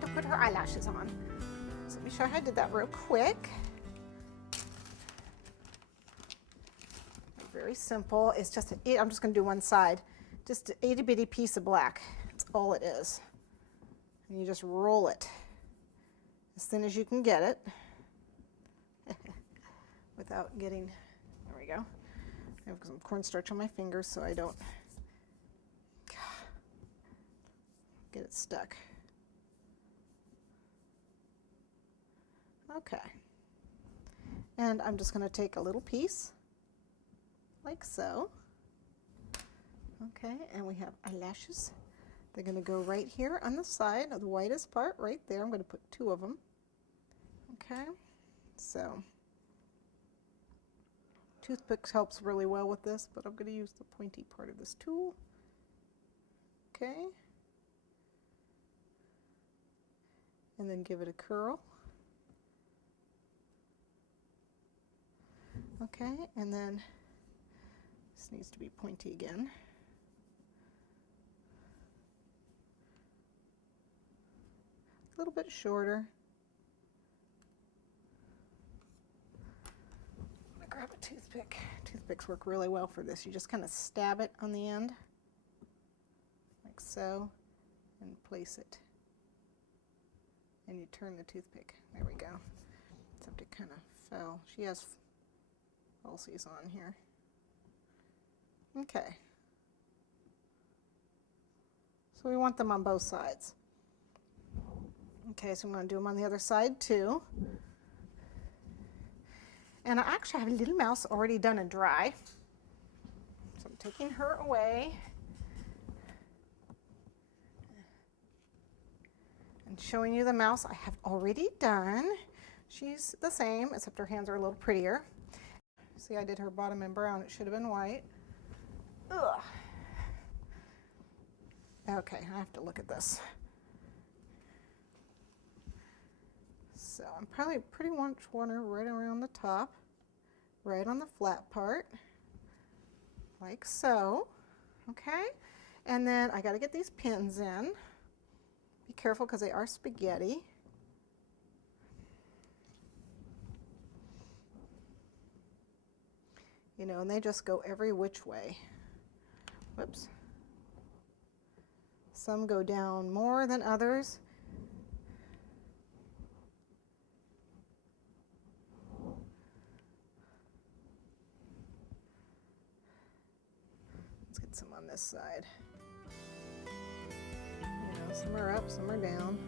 to put her eyelashes on. So let me show you how I did that real quick. Very simple. It's just, I'm just going to do one side. Just an itty bitty piece of black. That's all it is. And you just roll it as thin as you can get it without getting, there we go. I have some cornstarch on my fingers so I don't get it stuck. Okay. And I'm just going to take a little piece like so. Okay, and we have eyelashes. They're going to go right here on the side of the whitest part, right there. I'm going to put 2 of them. Okay, so toothpicks helps really well with this, but I'm going to use the pointy part of this tool. Okay, and then give it a curl. Okay, and then this needs to be pointy again. A little bit shorter. I'm gonna grab a toothpick. Toothpicks work really well for this. You just kind of stab it on the end, like so, and place it. And you turn the toothpick. There we go. Except it kind of fell. She has falsies on here. Okay. So we want them on both sides. Okay, so I'm going to do them on the other side too. And I actually have a little mouse already done and dry. So I'm taking her away and showing you the mouse I have already done. She's the same, except her hands are a little prettier. See, I did her bottom in brown. It should have been white. Ugh. Okay, I have to look at this. So I'm probably pretty much want her right around the top, right on the flat part, like so. Okay, and then I got to get these pins in. Be careful because they are spaghetti. You know, and they just go every which way. Whoops. Some go down more than others. Let's get some on this side. You know, some are up, some are down.